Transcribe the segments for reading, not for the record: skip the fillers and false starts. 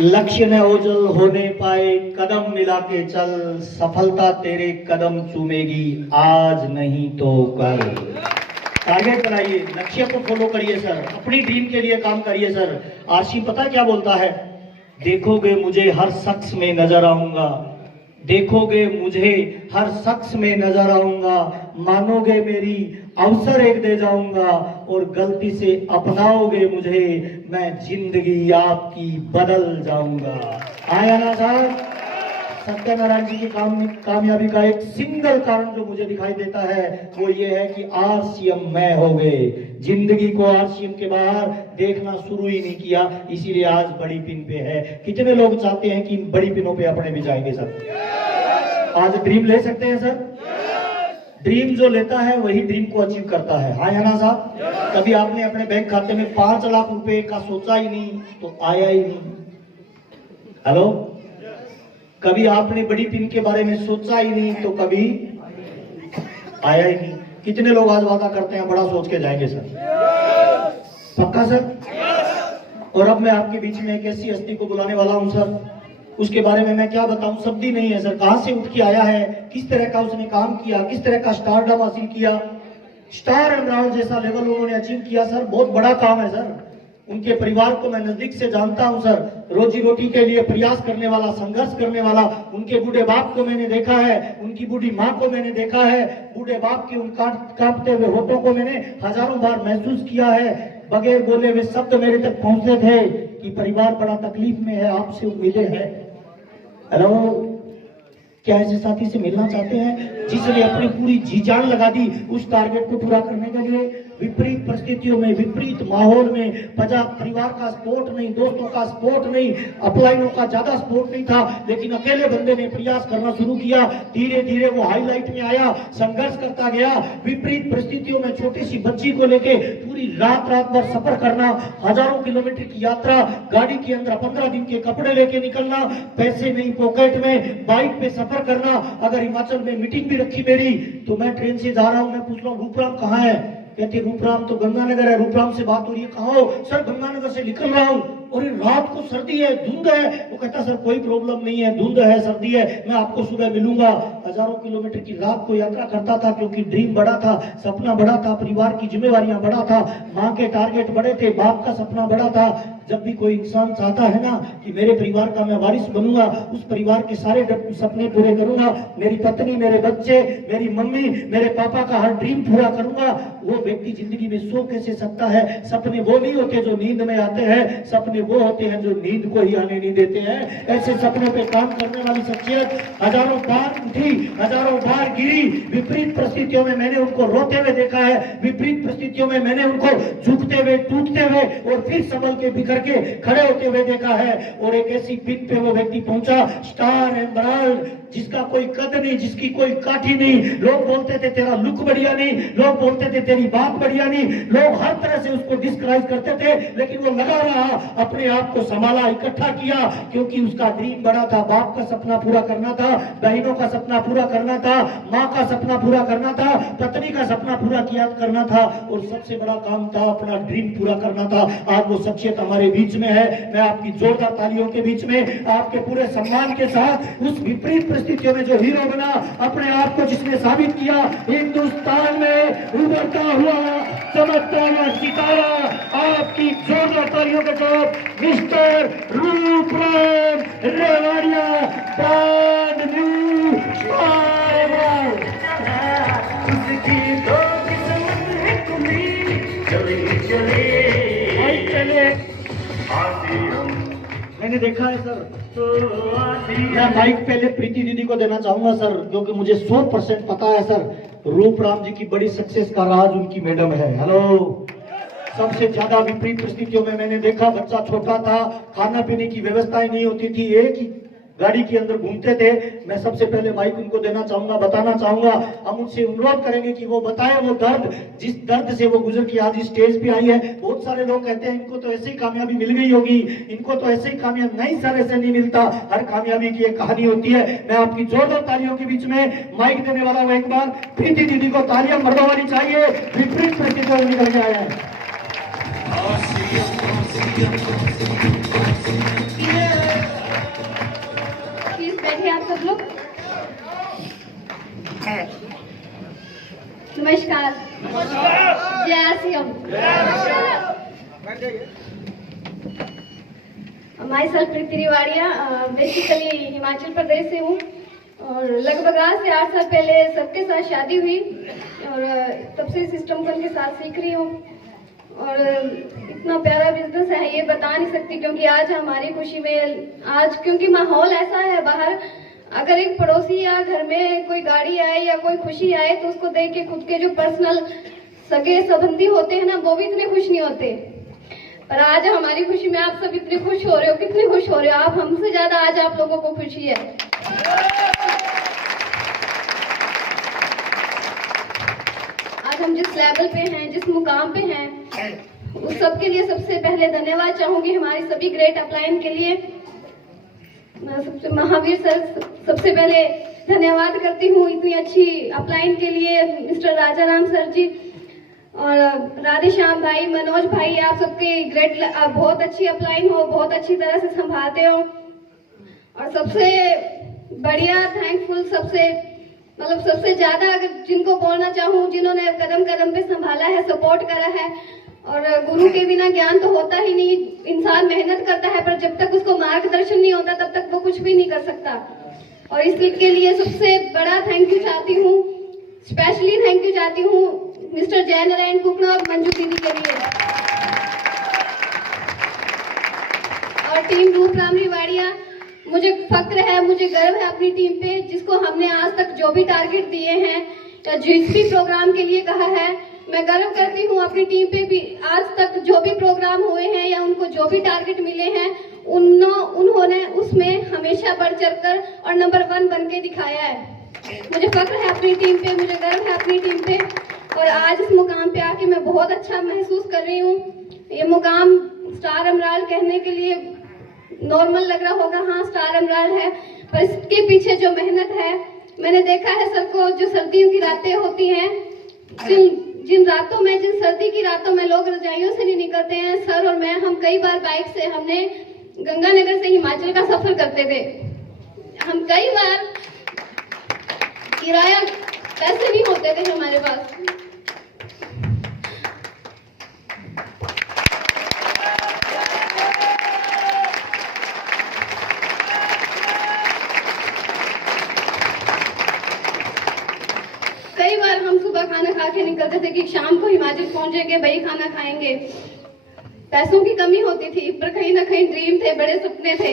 लक्ष्य न ओझल होने पाए, कदम मिला के चल, सफलता तेरे कदम चूमेगी, आज नहीं तो कल। टारगेट बनाइए, लक्ष्य को फॉलो करिए सर, अपनी ड्रीम के लिए काम करिए सर। आरसी पता क्या बोलता है? देखोगे मुझे हर शख्स में नजर आऊंगा, देखोगे मुझे हर शख्स में नजर आऊंगा, मानोगे मेरी अवसर एक दे जाऊंगा, और गलती से अपनाओगे मुझे, मैं जिंदगी आपकी बदल जाऊंगा। आया ना साहब? सत्यनारायण जी की कामयाबी का एक सिंगल कारण जो मुझे दिखाई देता है वो ये है कि आरसीएम मैं हो गए। जिंदगी को आरसीएम के बाहर देखना शुरू ही नहीं किया, इसीलिए आज बड़ी पिन पे है। कितने लोग चाहते हैं कि इन बड़ी पिनों पे अपने भी जाएंगे सर? आज ड्रीम ले सकते हैं सर? ड्रीम जो लेता है वही ड्रीम को अचीव करता है। हाँ या ना साहब? कभी आपने अपने बैंक खाते में 5 लाख रुपए का सोचा ही नहीं तो आया ही नहीं। हेलो, कभी आपने बड़ी पिन के बारे में सोचा ही नहीं तो कभी आया ही नहीं। कितने लोग आज वादा करते हैं बड़ा सोच के जाएंगे सर? पक्का सर? और अब मैं आपके बीच में एक ऐसी हस्ती को बुलाने वाला हूं सर, उसके बारे में मैं क्या बताऊं, शब्द ही नहीं है सर। कहां से उठ के आया है, किस तरह का उसने काम किया, किस तरह का स्टारडम हासिल किया, स्टार एमराल्ड जैसा लेवल उन्होंने अचीव किया सर। बहुत बड़ा काम है सर। उनके परिवार को मैं नजदीक से जानता हूं सर, रोजी रोटी के लिए प्रयास करने वाला, संघर्ष करने वाला। उनके बूढ़े बाप को मैंने देखा है, उनकी बूढ़ी माँ को मैंने देखा है, बूढ़े बाप के उन कांपते हुए होठों को मैंने हजारों बार महसूस किया है। बगैर बोले हुए शब्द मेरे तक पहुंचते थे कि परिवार बड़ा तकलीफ में है, आपसे उम्मीदें हैं। हेलो, क्या ऐसे साथी से मिलना चाहते हैं जिसने अपनी पूरी जी जान लगा दी उस टारगेट को पूरा करने के लिए? विपरीत परिस्थितियों में, विपरीत माहौल में, परिवार का सपोर्ट नहीं, दोस्तों का सपोर्ट नहीं, अपलाइनों का ज्यादा सपोर्ट नहीं था, लेकिन अकेले बंदे ने प्रयास करना शुरू किया। धीरे धीरे वो हाईलाइट में आया, संघर्ष करता गया। विपरीत परिस्थितियों में छोटी सी बच्ची को लेके पूरी रात भर सफर करना, हजारों किलोमीटर की यात्रा, गाड़ी के अंदर 15 दिन के कपड़े लेके निकलना, पैसे नहीं पॉकेट में, बाइक पे सफर करना। अगर हिमाचल में मीटिंग भी रखी मेरी तो मैं ट्रेन से जा रहा हूं, मैं पूछ रहा हूँ रूपराम कहाँ है? कहते रूपराम तो गंगानगर है। रूपराम से बात हो रही है, कहाँ हो? सर गंगानगर से निकल रहा हूँ। और रात को सर्दी है, धुंध है। वो कहता सर कोई प्रॉब्लम नहीं है, धुंध है, सर्दी है, मैं आपको सुबह मिलूंगा। हजारों किलोमीटर की रात को यात्रा करता था क्योंकि ड्रीम बड़ा था, सपना बड़ा था, परिवार की जिम्मेवारियां बड़ा था, माँ के टारगेट बड़े थे, बाप का सपना बड़ा था। जब भी कोई इंसान चाहता है ना कि मेरे परिवार का मैं वारिस बनूंगा, उस परिवार के सारे सपने पूरे करूंगा, मेरी पत्नी, मेरे बच्चे, मेरी मम्मी, मेरे पापा का हर ड्रीम पूरा करूंगा, वो व्यक्ति जिंदगी में सो कैसे सकता है? सपने वो नहीं होते जो नींद में आते हैं, सपने वो होते हैं जो नींद को ही आने नहीं देते हैं। ऐसे सपनों पे काम करने वाली शख्सियत हजारों बार उठी, हजारों बार गिरी। विपरीत परिस्थितियों में मैंने उनको रोते हुए देखा है, विपरीत परिस्थितियों में मैंने उनको झुकते हुए, टूटते हुए और फिर संभल के बिखर के खड़े होते हुए देखा है। और एक ऐसी पिन पे वो व्यक्ति पहुंचा, स्टार एमराल्ड, जिसका कोई कद नहीं, जिसकी कोई काठी नहीं। लोग बोलते थे तेरा लुक बढ़िया नहीं, लोग बोलते थे तेरी बात बढ़िया नहीं, लोग हर तरह से उसको डिस्क्राइब करते थे, लेकिन वो लगा रहा, अपने आप को संभाला, इकट्ठा किया, क्योंकि उसका ड्रीम बड़ा था। बाप का सपना पूरा करना था, बहनों का सपना पूरा करना था, माँ का सपना पूरा करना था, पत्नी का सपना पूरा किया करना था, और सबसे बड़ा काम था अपना ड्रीम पूरा करना था। आज वो शख्सियत हमारे बीच में है। मैं आपकी जोरदार तालियों के बीच में, आपके पूरे सम्मान के साथ, उस विपरीत परिस्थितियों में जो हीरो बना, अपने आप को जिसने साबित किया, हिंदुस्तान में उभरता हुआ चमकता हुआ सितारा, आपकी जोरदार तालियों के साथ mister Roopram Rewariya, brand new star. उसकी तो किस्मत है कुली, चले चले मैंने देखा है सर। तो मैं माइक पहले प्रीति दीदी को देना चाहूंगा सर, क्योंकि मुझे 100% पता है सर रूपराम जी की बड़ी सक्सेस का राज उनकी मैडम है। हेलो, सबसे ज्यादा विपरीत परिस्थितियों में मैंने देखा, बच्चा छोटा था, खाना पीने की व्यवस्थाएं नहीं होती थी, एक ही गाड़ी के अंदर घूमते थे। मैं सबसे पहले माइक उनको देना चाहूंगा, बताना चाहूंगा, हम उनसे अनुरोध करेंगे कि वो बताएं वो दर्द, जिस दर्द से वो गुजर के आज स्टेज पे आई है। बहुत सारे लोग कहते हैं इनको तो ऐसे ही कामयाबी मिल गई होगी, इनको तो ऐसे ही कामयाबी, नहीं सर, ऐसे नहीं मिलता। हर कामयाबी की एक कहानी होती है। मैं आपकी जोरदार तालियों के बीच में माइक देने वाला हूँ। एक बार प्रीति दीदी को तालियां मर्दों वाली चाहिए, विपरीत परिस्थितियों में निकल के आया है। नमस्कार। जय Shriram. Myself Preeti Rewariya, basically Himachal Pradesh से हूँ और लगभग आज से 8 साल पहले सबके साथ शादी हुई और तब से सिस्टम को उनके साथ सीख रही हूँ और इतना प्यारा बिजनेस है ये बता नहीं सकती, क्योंकि आज हमारी खुशी में आज क्योंकि माहौल ऐसा है बाहर, अगर एक पड़ोसी या घर में कोई गाड़ी आए या कोई खुशी आए तो उसको देख के खुद के जो पर्सनल सगे संबंधी होते हैं ना वो भी इतने खुश नहीं होते। पर आज हमारी खुशी में आप सब इतने खुश हो रहे हो, कितने खुश हो रहे हो आप, हमसे ज्यादा आज आप लोगों को खुशी है। आज हम जिस लेवल पे हैं, जिस मुकाम पे हैं, उस सब के लिए सबसे पहले धन्यवाद चाहूंगी हमारी सभी ग्रेट अपलाइन के लिए। मैं सबसे महावीर सर सबसे पहले धन्यवाद करती हूँ इतनी अच्छी अपलाइन के लिए, मिस्टर राजाराम सर जी और राधे श्याम भाई, मनोज भाई, आप सबके ग्रेट, बहुत अच्छी अपलाइन हो, बहुत अच्छी तरह से संभालते हो। और सबसे बढ़िया थैंकफुल, सबसे ज्यादा अगर जिनको बोलना चाहूँ, जिन्होंने कदम कदम पे संभाला है, सपोर्ट करा है, और गुरु के बिना ज्ञान तो होता ही नहीं। इंसान मेहनत करता है पर जब तक उसको मार्गदर्शन नहीं होता तब तक वो कुछ भी नहीं कर सकता। और इसके लिए सबसे बड़ा थैंक यू चाहती हूँ, स्पेशली थैंक यू चाहती हूँ मिस्टर जय नारायण कुकना और मंजू दीदी के लिए और टीम रूपराम रिवाड़िया। मुझे फक्र है, मुझे गर्व है अपनी टीम पे, जिसको हमने आज तक जो भी टारगेट दिए हैं या जिस भी प्रोग्राम के लिए कहा है, मैं गर्व करती हूँ अपनी टीम पे भी। आज तक जो भी प्रोग्राम हुए हैं या उनको जो भी टारगेट मिले हैं उन्होंने उसमें हमेशा बढ़ चढ़कर और नंबर 1 बन के दिखाया है। मुझे फक्र है अपनी टीम पे, मुझे गर्व है अपनी टीम पे और आज इस मुकाम पे आके मैं बहुत अच्छा महसूस कर रही हूँ। ये मुकाम स्टार अमराल कहने के लिए नॉर्मल लग रहा होगा, हाँ स्टार अमराल है, पर इसके पीछे जो मेहनत है, मैंने देखा है सर को, जो सर्दियों की रातें होती हैं, जिन रातों में, जिन सर्दी की रातों में लोग रजाइयों से नहीं निकलते हैं, सर और मैं, हम कई बार बाइक से हमने गंगानगर से हिमाचल का सफर करते थे। हम कई बार किराया पैसे नहीं होते थे हमारे पास, कई बार हम सुबह खाना खा के निकलते थे कि शाम को हिमाचल पहुंचेंगे, वही खाना खाएंगे। पैसों की कमी होती थी पर कहीं ना कहीं ड्रीम थे, बड़े सपने थे।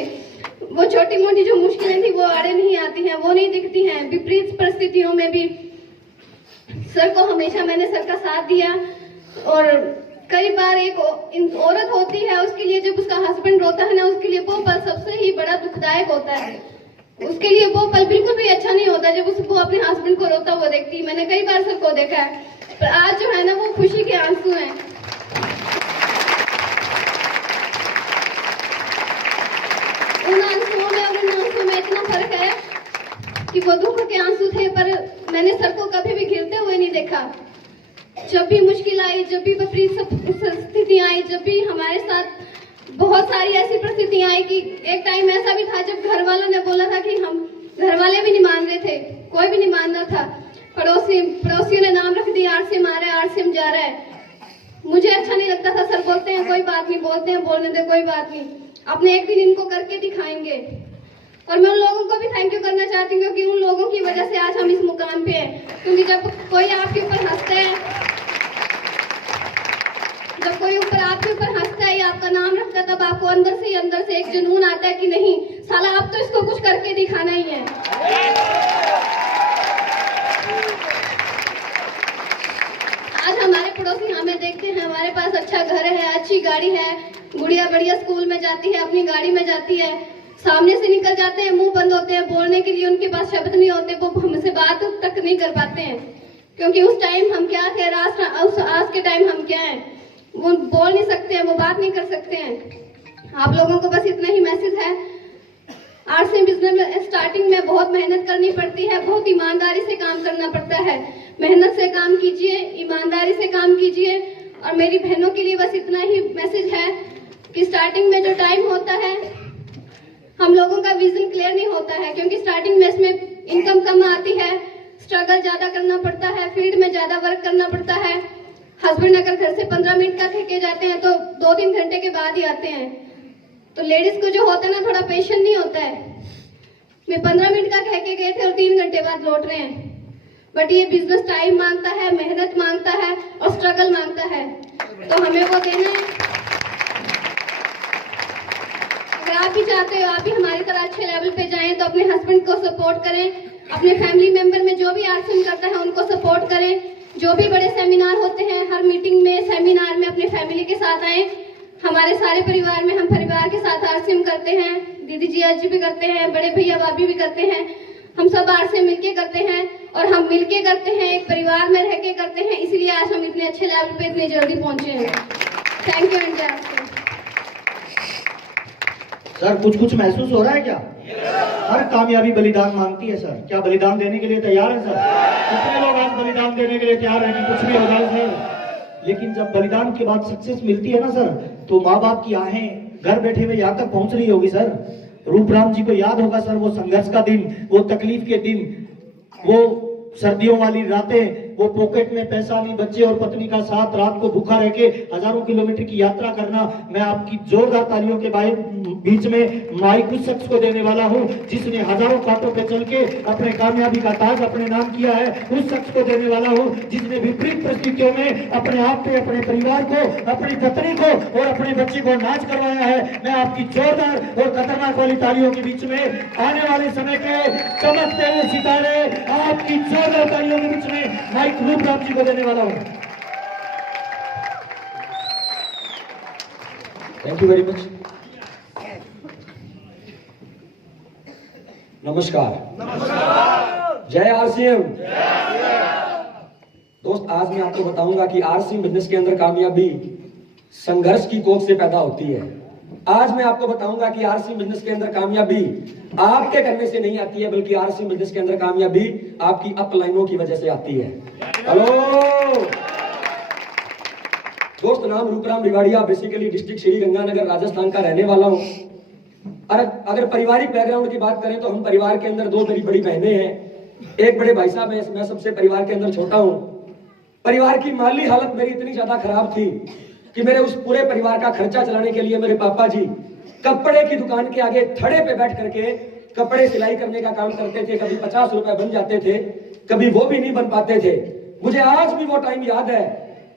वो छोटी मोटी जो मुश्किलें थी वो आड़े नहीं आती हैं, वो नहीं दिखती हैं। विपरीत परिस्थितियों में भी सर को हमेशा मैंने सर का साथ दिया और कई बार एक औरत होती है, उसके लिए जब उसका हस्बैंड रोता है ना, उसके लिए वो पल सबसे ही बड़ा दुखदायक होता है। उसके लिए वो पल बिल्कुल भी अच्छा नहीं होता जब उसको अपने हस्बैंड को रोता हुआ देखती। मैंने कई बार सर को देखा है, पर आज जो है ना वो खुशी के आंसू हैं। उन आंसुओं में और उन आंसुओं में इतना फर्क है कि वो दुख के आंसू थे, पर मैंने सर को कभी भी गिरते हुए नहीं देखा। जब भी मुश्किल आई, जब भी विपरीत स्थितियां आई, जब भी हमारे साथ बहुत सारी ऐसी परिस्थितियां आई कि एक टाइम ऐसा भी था जब घर वालों ने बोला था कि हम, घर वाले भी नहीं मान रहे थे, कोई भी नहीं मान रहा था। पड़ोसियों ने नाम रख दिया, आरसीएम आ रहा है, आरसीएम जा रहा है। मुझे अच्छा नहीं लगता था। सर बोलते हैं कोई बात नहीं, बोलते हैं बोलने दे, कोई बात नहीं, अपने एक दिन इनको करके दिखाएंगे। और मैं उन लोगों को भी थैंक यू करना चाहती हूँ क्योंकि उन लोगों की वजह से आज हम इस मुकाम पे हैं। क्योंकि जब कोई आपके ऊपर हंसता है, जब कोई आपके ऊपर हंसता है या आपका नाम रखता है, तब आपको अंदर से एक जुनून आता है कि नहीं साला अब तो इसको कुछ करके दिखाना ही है। आज हमारे पड़ोसी हमें देखते हैं, हमारे पास अच्छा घर है, अच्छी गाड़ी है, गुड़िया बढ़िया स्कूल में जाती है, अपनी गाड़ी में जाती है, सामने से निकल जाते हैं, मुंह बंद होते हैं, बोलने के लिए उनके पास शब्द नहीं होते, वो हमसे बात तक नहीं कर पाते हैं। क्योंकि उस टाइम हम क्या थे, आज के टाइम हम क्या हैं, वो बोल नहीं सकते हैं, वो बात नहीं कर सकते हैं। आप लोगों को बस इतना ही मैसेज है, आरसीएम बिजनेस में स्टार्टिंग में बहुत मेहनत करनी पड़ती है, बहुत ईमानदारी से काम करना पड़ता है। मेहनत से काम कीजिए, ईमानदारी से काम कीजिए। और मेरी बहनों के लिए बस इतना ही मैसेज है कि स्टार्टिंग में जो टाइम होता है, हम लोगों का विजन क्लियर नहीं होता है, क्योंकि स्टार्टिंग में इसमें इनकम कम आती है, स्ट्रगल ज्यादा करना पड़ता है, फील्ड में ज्यादा वर्क करना पड़ता है। हस्बैंड अगर घर से 15 मिनट का कह के जाते हैं तो 2-3 घंटे के बाद ही आते हैं। तो लेडीज को जो होता है ना, थोड़ा पेशेंस नहीं होता है। मैं 15 मिनट का कह के गए थे और 3 घंटे बाद लौट रहे हैं। बट ये बिजनेस टाइम मांगता है, मेहनत मांगता है और स्ट्रगल मांगता है, तो हमें वो देना है। अगर आप भी चाहते हो आप भी हमारी तरह अच्छे लेवल पे जाएं तो अपने हस्बैंड को सपोर्ट करें, अपने फैमिली मेंबर में जो भी आरसीएम करता है उनको सपोर्ट करें। जो भी बड़े सेमिनार होते हैं, हर मीटिंग में, सेमिनार में अपने फैमिली के साथ आए। हमारे सारे परिवार में हम परिवार के साथ आरसीएम करते हैं, दीदी जी आज भी करते हैं, बड़े भैया भाभी भी करते हैं। हम सब आरसीएम मिलके करते हैं और हम मिलके करते हैं, एक परिवार में रह के करते हैं, इसलिए आज हम इतने अच्छे लेवल पे इतनी जल्दी पहुंचे हैं। Thank you India. सर कुछ महसूस हो रहा है क्या? हर कामयाबी बलिदान मांगती है सर। क्या बलिदान देने के लिए तैयार है सर? कितने लोग आज बलिदान देने के लिए तैयार हैं कि कुछ भी हो जाए सर? लेकिन जब बलिदान के बाद सक्सेस मिलती है ना सर, तो माँ बाप की आहें घर बैठे हुए यहाँ तक पहुंच रही होगी सर। रूपराम जी को याद होगा सर वो संघर्ष का दिन, वो तकलीफ के दिन, वो सर्दियों वाली रातें, वो पॉकेट में पैसा नहीं, बच्चे और पत्नी का साथ, रात को भूखा रह के हजारों किलोमीटर की यात्रा करना। मैं आपकी जोरदार तालियों के बीच में माइक उस शख्स को देने वाला हूं जिसने हजारों कांटों पे चल के अपने कामयाबी का ताज अपने नाम किया है। उस शख्स को देने वाला हूं जिसने विपरीत परिस्थितियों में अपने आप पे, अपने परिवार को, अपनी पत्नी को और अपने बच्चे को नाच करवाया है। मैं आपकी जोरदार और खतरनाक वाली तालियों के बीच में आने वाले समय के चमकते हुए सितारे आपकी जोरदार तालियों के बीच में माइक रूपराम जी को देने वाला हूं। Thank you very much. नमस्कार। जय आरसीएम। दोस्त, आज मैं आपको बताऊंगा कि आरसीएम बिजनेस के अंदर कामयाबी संघर्ष की कोख से पैदा होती है। आज मैं आपको बताऊंगा कि आरसीएम बिजनेस के अंदर कामयाबी आपके करने से नहीं आती है, बल्कि आरसीएम बिजनेस के अंदर कामयाबी आपकी अपलाइनों की वजह से आती है। हेलो दोस्त, नाम रूपराम रिवाड़िया, बेसिकली डिस्ट्रिक्ट श्री गंगानगर राजस्थान का रहने वाला हूं। अगर पारिवारिक बैकग्राउंड की बात करें तो हम परिवार के अंदर 2 मेरी बड़ी बहनें हैं, एक बड़े भाई साहब हैं, मैं सबसे परिवार के अंदर छोटा हूं। परिवार की माली हालत मेरी इतनी ज्यादा खराब थी कि मेरे उस पूरे परिवार का खर्चा चलाने के लिए मेरे पापा जी कपड़े की दुकान के आगे थड़े पे बैठ करके कपड़े सिलाई करने का काम करते थे। कभी 50 रुपए बन जाते थे, कभी वो भी नहीं बन पाते थे। मुझे आज भी वो टाइम याद है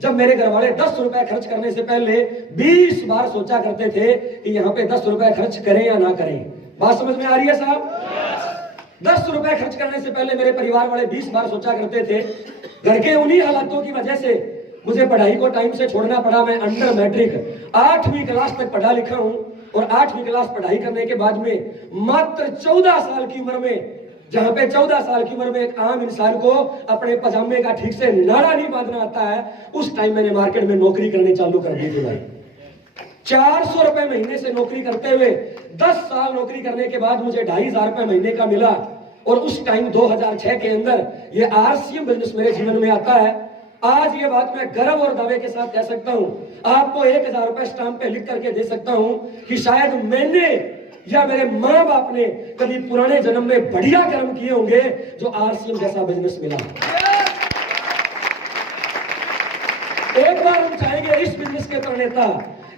जब मेरे घर वाले 10 रुपए खर्च करने से पहले 20 बार सोचा करते थे कि यहाँ पे 10 रुपए खर्च करें या ना करें। बात समझ में आ रही है साहब? 10 रुपए खर्च करने से पहले मेरे परिवार वाले 20 बार सोचा करते थे। घर के उन्हीं हालातों की वजह से मुझे पढ़ाई को टाइम से छोड़ना पड़ा। मैं अंडर मैट्रिक 8वीं क्लास तक पढ़ा लिखा हूं और 8वीं क्लास पढ़ाई करने के बाद में मात्र 14 साल की उम्र में, जहां पे 14 साल की उम्र में एक आम इंसान को अपने पजामे का ठीक से नाड़ा नहीं बांधना आता है, उस टाइम मैंने मार्केट में नौकरी करनी चालू कर दी थी भाई। 400 रुपए महीने से नौकरी करते हुए 10 साल नौकरी करने के बाद मुझे 2500 रुपए महीने का मिला। और उस टाइम 2006 के अंदर ये आरसीएम बिजनेस मेरे जीवन में आता है। आज ये बात मैं गर्व और दावे के साथ कह सकता हूं, आपको 1000 रुपए स्टाम्प पे लिख करके दे सकता हूं कि शायद मैंने या मेरे माँ बाप ने कभी पुराने जन्म में बढ़िया कर्म किए होंगे जो आरसीएम जैसा बिजनेस मिला। एक बार हम चाहेंगे इस बिजनेस के प्रणेता,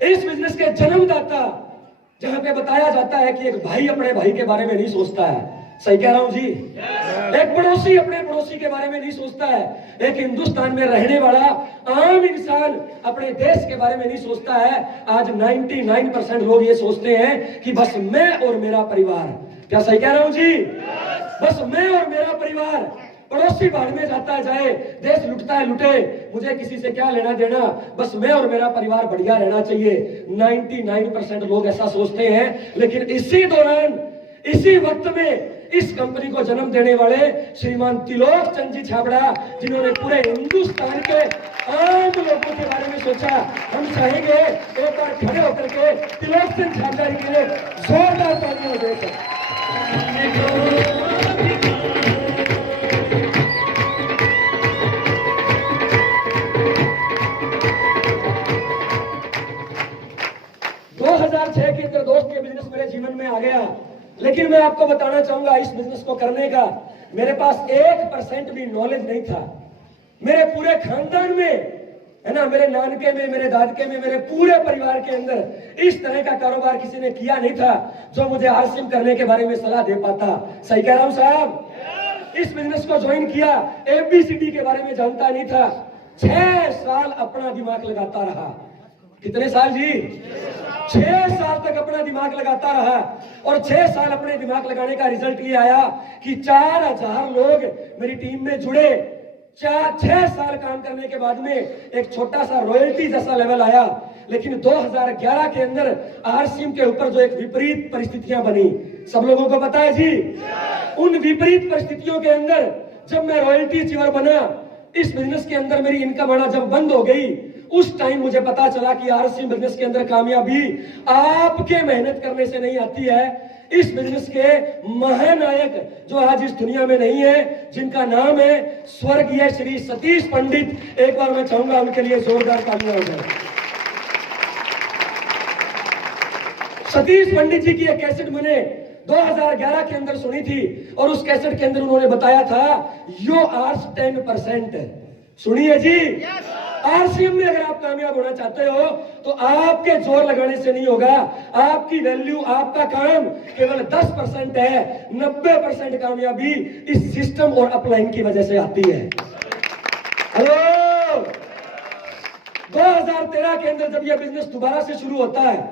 इस बिजनेस के जन्मदाता, जहां पे बताया जाता है कि एक भाई अपने भाई के बारे में नहीं सोचता है। सही कह रहा हूं जी? एक पड़ोसी अपने पड़ोसी के बारे में नहीं सोचता है। एक हिंदुस्तान में रहने वाला आम इंसान अपने देश के बारे में नहीं सोचता है। आज 99% लोग ये सोचते हैं कि बस मैं और मेरा परिवार। क्या सही कह रहा हूं जी? बस मैं और मेरा परिवार। पड़ोसी भाड़ में जाता है जाए, देश लुटता है लुटे, मुझे किसी से क्या लेना देना, बस मैं और मेरा परिवार बढ़िया रहना चाहिए। 99% लोग ऐसा सोचते हैं। लेकिन इसी दौरान, इसी वक्त में इस कंपनी को जन्म देने वाले श्रीमान त्रिलोक चंद जी छाबड़ा, जिन्होंने पूरे हिंदुस्तान के आम लोगों के बारे में सोचा, हम चाहेंगे एक बार खड़े होकर के त्रिलोक चंद छाबड़ा जी के लिए जोरदार तालियां दें। 2006 के अंदर दोस्त ये बिजनेस मेरे जीवन में आ गया। लेकिन मैं आपको बताना चाहूंगा इस बिजनेस को करने का मेरे पास 1% भी नॉलेज नहीं था। मेरे पूरे खानदान में, है ना, मेरे नानके में, मेरे दादके में, मेरे पूरे परिवार के अंदर इस तरह का कारोबार किसी ने किया नहीं था जो मुझे आरसीएम करने के बारे में सलाह दे पाता। सही कह रहा हूं साहब? इस बिजनेस को ज्वाइन किया, एबीसीडी के बारे में जानता नहीं था। 6 साल अपना दिमाग लगाता रहा। कितने साल जी? 6 साल तक अपना दिमाग लगाता रहा और 6 साल अपने दिमाग लगाने का रिजल्ट ये आया कि 4000 लोग मेरी टीम में जुड़े। 6 साल काम करने के बाद में एक छोटा सा रॉयल्टी जैसा लेवल आया। लेकिन 2011 के अंदर आरसीएम के ऊपर जो एक विपरीत परिस्थितियां बनी, सब लोगों को पता है जी। उन विपरीत परिस्थितियों के अंदर जब मैं रॉयल्टी अचीवर बना, इस बिजनेस के अंदर मेरी इनकम आना जब बंद हो गई, उस टाइम मुझे पता चला कि आरसीएम बिजनेस के अंदर कामयाबी आपके मेहनत करने से नहीं आती है। इस बिजनेस के महानायक जो आज इस दुनिया में नहीं है, जिनका नाम है स्वर्गीय श्री सतीश पंडित, एक बार मैं चाहूंगा उनके लिए जोरदार तालियां हो जाए। सतीश पंडित जी की एक कैसेट मैंने 2011 के अंदर सुनी थी और उस कैसेट के अंदर उन्होंने बताया था यो आर्स 10%। सुनिए जी, आरसीएम में अगर आप कामयाब होना चाहते हो तो आपके जोर लगाने से नहीं होगा। आपकी वैल्यू, आपका काम केवल 10% है। 90% कामयाबी इस सिस्टम और अपलाइन की वजह से आती है। हेलो, 2013 के अंदर जब यह बिजनेस दोबारा से शुरू होता है,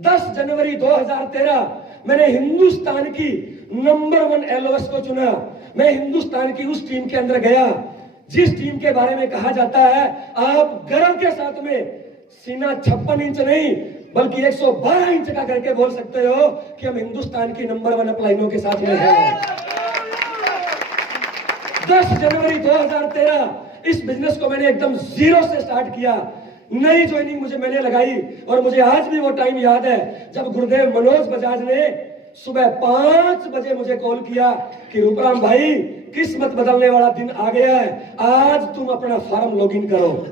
10 जनवरी 2013, मैंने हिंदुस्तान की नंबर 1 एलओएस को चुना। मैं हिंदुस्तान की उस टीम के अंदर गया जिस टीम के बारे में कहा जाता है, आप गर्व के साथ में सीना 56 इंच नहीं बल्कि 112 इंच का करके बोल सकते हो कि हम हिंदुस्तान की नंबर 1 अपलाइनों के साथ में हैं। 10 जनवरी 2013 इस बिजनेस को मैंने एकदम जीरो से स्टार्ट किया। नई ज्वाइनिंग मैंने लगाई और मुझे आज भी वो टाइम याद है जब गुरुदेव मनोज बजाज ने सुबह 5 बजे मुझे कॉल किया कि रूपराम भाई, किस्मत बदलने वाला दिन आ गया है, आज तुम अपना फॉर्म लॉगिन करो।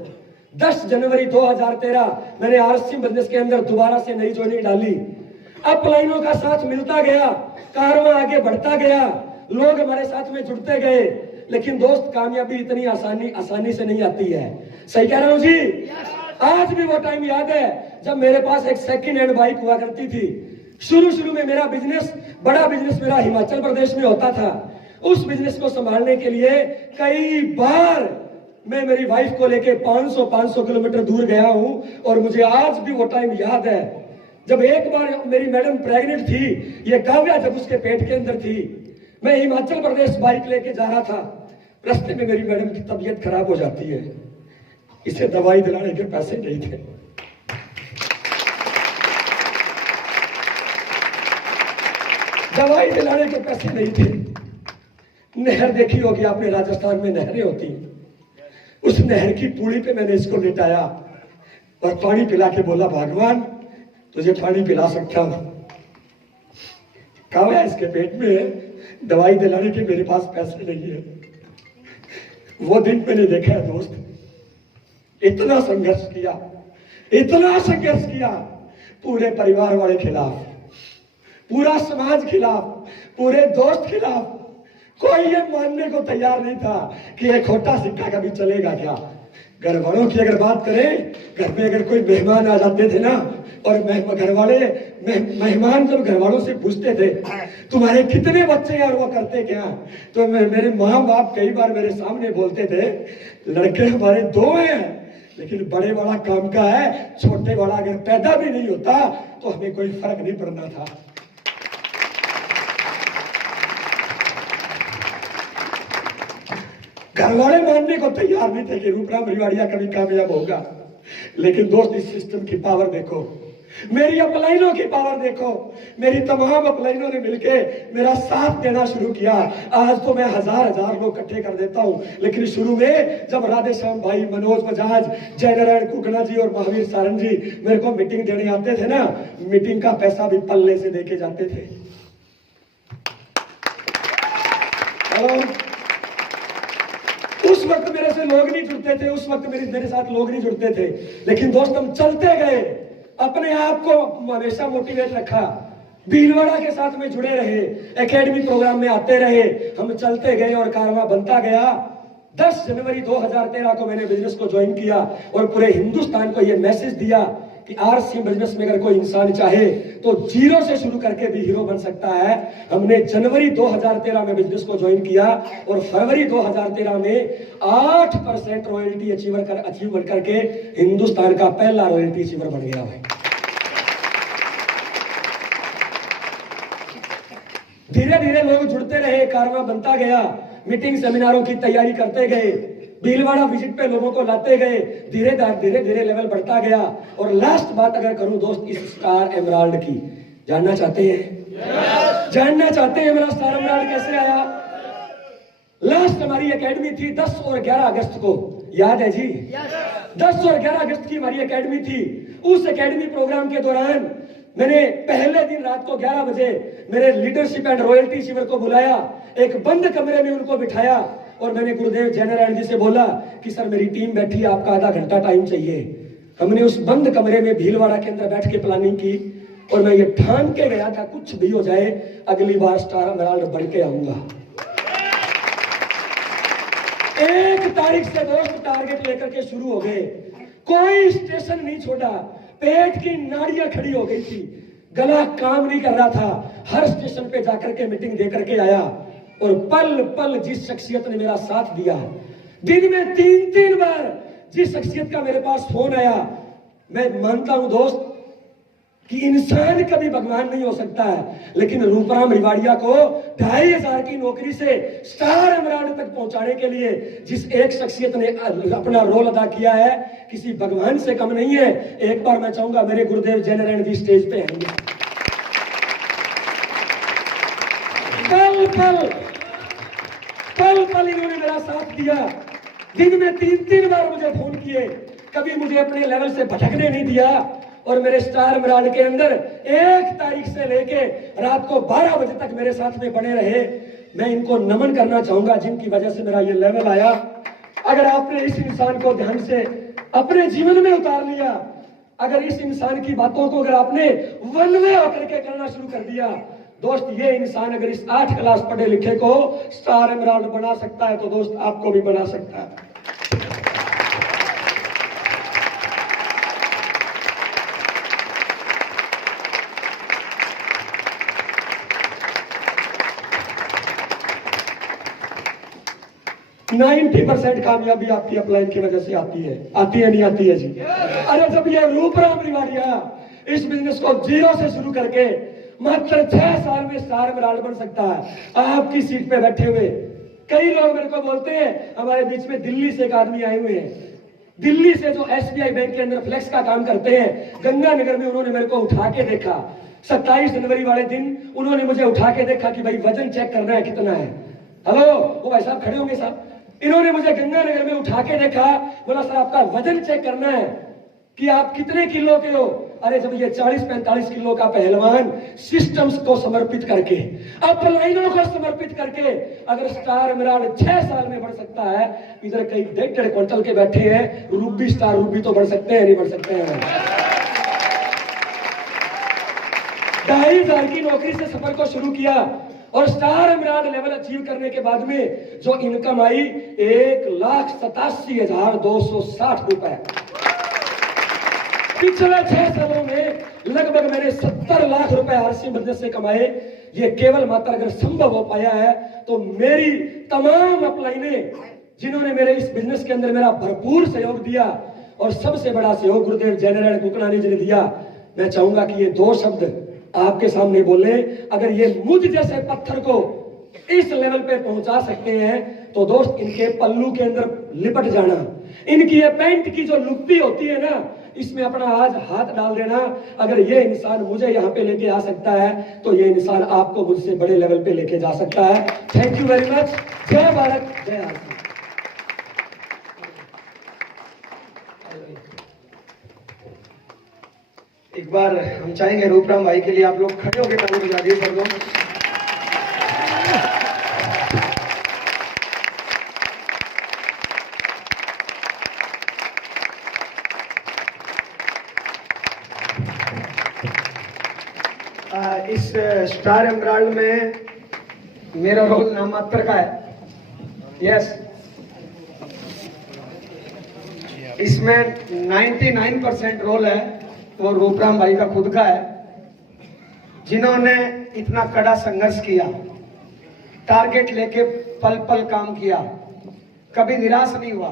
10 जनवरी 2013 मैंने आरसीएम बिजनेस के अंदर दोबारा से नई ज्वाइनिंग डाली। अपलाइनों का साथ मिलता गया, कारवां आगे बढ़ता गया, लोग हमारे साथ में जुड़ते गए। लेकिन दोस्त, कामयाबी इतनी आसानी से नहीं आती है। सही कह रहा हूं जी? आज भी वो टाइम याद है जब मेरे पास एक सेकंड हैंड बाइक हुआ करती थी। शुरू में मेरा बिजनेस, बड़ा बिजनेस मेरा हिमाचल प्रदेश में होता था। उस बिजनेस को संभालने के लिए कई बार मैं मेरी वाइफ को लेके 500 किलोमीटर दूर गया हूं और मुझे आज भी वो टाइम याद है जब एक बार मेरी मैडम प्रेग्नेंट थी। ये काव्या जब उसके पेट के अंदर थी, मैं हिमाचल प्रदेश बाइक लेके जा रहा था। रास्ते में मेरी मैडम की तबीयत खराब हो जाती है। इसे दवाई दिलाने के पैसे नहीं थे। दवाई दिलाने के पैसे नहीं थे। नहर देखी होगी आपने, राजस्थान में नहरें होती हैं। उस नहर की पूड़ी पे मैंने इसको लेटाया और पानी पिला के बोला, भगवान तुझे पानी पिला सकता हूं। काव्या इसके पेट में है, दवाई दिलाने के मेरे पास पैसे नहीं है। वो दिन मैंने देखा है दोस्त, इतना संघर्ष किया, पूरे परिवार वाले खिलाफ, पूरा समाज खिलाफ, पूरे दोस्त खिलाफ। कोई ये मानने को तैयार नहीं था कि एक खोटा सिक्का कभी चलेगा क्या। घर वालों की अगर बात करें, घर में अगर कोई मेहमान आ जाते थे ना, और मेहमान जब घर वालों से पूछते थे तुम्हारे कितने बच्चे हैं और वो करते क्या, तो मेरे माँ बाप कई बार मेरे सामने बोलते थे, लड़के हमारे 2 हैं, लेकिन बड़े वाला काम का है, छोटे वाला अगर पैदा भी नहीं होता तो हमें कोई फर्क नहीं पड़ना था। घर वाले मानने को तैयार नहीं थे कि रूपराम रिवाड़िया कभी कामयाब होगा। लेकिन दोस्त, इस सिस्टम की पावर देखो, मेरी अपलाइनों की पावर देखो। मेरी तमाम अपलाइनों ने मिलके मेरा साथ देना शुरू किया। आज तो मैं हजार लोग इकट्ठे कर देता हूं, लेकिन शुरू में जब राधेश्याम भाई, मनोज बजाज, जयनारायण कुकना जी और महावीर सारंग जी मेरे को मीटिंग देने आते थे ना, मीटिंग का पैसा भी पल्ले से देके जाते थे। हेलो, उस वक्त मेरे से लोग नहीं जुड़ते थे, उस वक्त मेरे साथ लोग नहीं जुड़ते थे, लेकिन दोस्त हम चलते गए, अपने आप को हमेशा मोटिवेट रखा। भीलवाड़ा के साथ में जुड़े रहे, एकेडमी प्रोग्राम में आते रहे, हम चलते गए और कारवां बनता गया। 10 जनवरी 2013 को मैंने बिजनेस को ज्वाइन किया और पूरे हिंदुस्तान को यह मैसेज दिया कि आरसी बिजनेस में अगर कोई इंसान चाहे तो जीरो से शुरू करके भी हीरो बन सकता है। हमने जनवरी 2013 में बिजनेस को ज्वाइन किया और फरवरी 2013 में 8% रॉयल्टी अचीव करके हिंदुस्तान का पहला रॉयल्टी अचीवर बन गया भाई। धीरे धीरे लोग जुड़ते रहे, कारवां बनता गया, मीटिंग सेमिनारों की तैयारी करते गए, भीलवाड़ा विजिट पे लोगों को लाते गए, धीरे धीरे लेवल बढ़ता गया। और लास्ट बात अगर करूं दोस्त इस स्टार एमराल्ड की, जानना चाहते हैं? जानना चाहते हैं मेरा स्टार एमराल्ड कैसे आया? लास्ट हमारी एकेडमी थी 10 और 11 अगस्त को, याद है जी? 10 और 11 अगस्त की हमारी एकेडमी थी। उस एकेडमी प्रोग्राम के दौरान मैंने पहले दिन रात को 11 बजे मेरे लीडरशिप एंड रॉयल्टी शिविर को बुलाया, एक बंद कमरे में उनको बिठाया और मैंने गुरुदेव जयनारायण जी से बोला कि सर मेरी टीम बैठी है, आपका आधा घंटा टाइम चाहिए। हमने उस बंद कमरे में भीलवाड़ा के अंदर बैठ के प्लानिंग की और मैं ये ठान के गया था कुछ भी हो जाए अगली बार स्टार एमराल्ड बन के आऊंगा। 1 तारीख से दोस्त टारगेट लेकर के शुरू हो गए, कोई स्टेशन नहीं छोड़ा, पेट की नाड़ियां खड़ी हो गई थी, गला काम नहीं कर रहा था, हर स्टेशन पे जाकर के मीटिंग दे करके आया। और पल पल जिस शख्सियत ने मेरा साथ दिया, दिन में 3-3 बार जिस शख्सियत का मेरे पास फोन आया, मैं मानता हूं दोस्त कि इंसान कभी भगवान नहीं हो सकता है, लेकिन रूपराम रिवाड़िया को 2500 की नौकरी से स्टार एमराल्ड तक पहुंचाने के लिए जिस एक शख्सियत ने अपना रोल अदा किया है, किसी भगवान से कम नहीं है। एक बार मैं चाहूंगा मेरे गुरुदेव जयनारायण जी स्टेज पे आएंगे। पल पल इन्होंने मेरा साथ दिया, दिन में 3-3 बार मुझे फोन किए, कभी मुझे अपने लेवल से भटकने नहीं दिया। और मेरे स्टार एमराल्ड के अंदर 1 तारीख से लेके रात को 12 बजे तक मेरे साथ में बने रहे। मैं इनको नमन करना चाहूंगा जिनकी वजह से मेरा ये लेवल आया। अगर आपने इस इंसान को ध्यान से अपने जीवन में उतार लिया, अगर इस इंसान की बातों को अगर आपने वन वे होकर के करना शुरू कर दिया, दोस्त ये इंसान अगर इस 8 क्लास पढ़े लिखे को स्टार एमराल्ड बना सकता है तो दोस्त आपको भी बना सकता है। नाइन्टी 90% कामयाबी आपकी अपलाइन की वजह से आती है नहीं आती है जी? अरे जब ये रूपराम रिवाड़िया इस बिजनेस को जीरो से शुरू करके मात्र 6 साल में स्टार एमराल्ड बन सकता है, आपकी सीट पे बैठे हुए कई लोग मेरे को बोलते हैं, हमारे बीच में दिल्ली से एक आदमी आए हुए हैं, दिल्ली से जो SBI बैंक के अंदर फ्लेक्स का काम करते हैं, गंगानगर में उन्होंने मेरे को उठा के देखा। 27 जनवरी वाले दिन उन्होंने मुझे उठा के देखा कि भाई वजन चेक करना है कितना है। हेलो, वो भाई साहब खड़े होंगे साहब, इन्होंने मुझे गंगानगर में उठा के देखा, बोला सर आपका वजन चेक करना है कि आप कितने किलो के हो। अरे जब ये 40-45 किलो का पहलवान सिस्टम्स को समर्पित करके, अपलाइनों को समर्पित करके अगर स्टार एमराल्ड 6 साल में बढ़ सकता है, इधर कई 1.5 क्विंटल के बैठे हैं, रूबी स्टार रूबी तो बढ़ सकते हैं नहीं बढ़ सकते हैं? 2500 की नौकरी से सफर को शुरू किया और स्टार एमराल्ड लेवल अचीव करने के बाद में जो इनकम आई 1,87,260 रुपए। पिछले 6 सालों में लगभग मैंने 70 लाख रुपए आरसी बिजनेस से कमाए। ये केवल मात्र अगर संभव हो पाया है तो मेरी तमाम अपलाइनें जिन्होंने मेरे इस बिजनेस के अंदर मेरा भरपूर सहयोग दिया और सबसे बड़ा सहयोग गुरुदेव जयनारायण कुकलानी जी ने दिया। मैं चाहूंगा कि ये 2 शब्द आपके सामने बोले। अगर ये मुझ जैसे पत्थर को इस लेवल पे पहुंचा सकते हैं तो दोस्त इनके पल्लू के अंदर लिपट जाना, इनकी ये पैंट की जो लुप्पी होती है ना, इसमें अपना आज हाथ डाल देना। अगर ये इंसान मुझे यहाँ पे लेके आ सकता है तो ये इंसान आपको मुझसे बड़े लेवल पे लेके जा सकता है। Thank you very much. जय भारत, जय आरसी। एक बार हम चाहेंगे रूपराम भाई के लिए आप लोग खड़े होकर ताली बजा दिए सब लोग। इस स्टार एमराल्ड में मेरा रोल नाम मात्र का है। यस, इसमें 99% रोल है वो रूपराम भाई का खुद का है, जिन्होंने इतना कड़ा संघर्ष किया, टारगेट लेके पल पल काम किया, कभी निराश नहीं हुआ,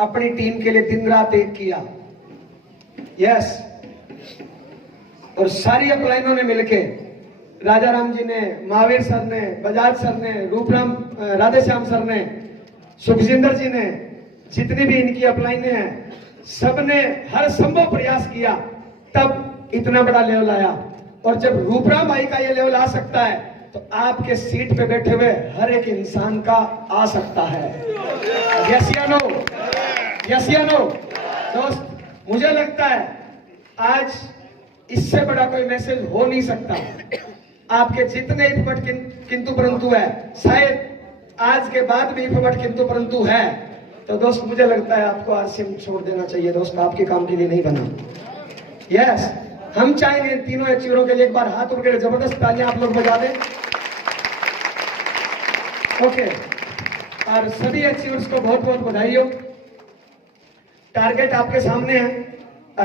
अपनी टीम के लिए दिन रात एक किया। यस, और सारी अपलाइनों ने मिलके, राजा राम जी ने, महावीर सर ने, बजाज सर ने, रूपराम राधेश्याम सर ने, सुखजिंदर जी ने, जितनी भी इनकी अपलाइनें हैं, सबने हर संभव प्रयास किया, तब इतना बड़ा लेवल आया। और जब रूपराम भाई का ये लेवल आ सकता है तो आपके सीट पे बैठे हुए हर एक इंसान का आ सकता है। यस या नो? यस या नो? दोस्त, मुझे लगता है आज इससे बड़ा कोई मैसेज हो नहीं सकता। आपके जितने इफबट किंतु परंतु है, शायद आज के बाद भी इफबट किंतु परंतु है, तो दोस्त मुझे लगता है आपको आरसीएम छोड़ देना चाहिए। दोस्त, आपके काम के लिए नहीं बना। यस, हम चाहेंगे तीनों अचीवरों के लिए एक बार हाथ उठकर जबरदस्त तालियां आप लोग बजा दें। ओके, और सभी अचीवर्स को बहुत बहुत बधाई हो। टारगेट आपके सामने है।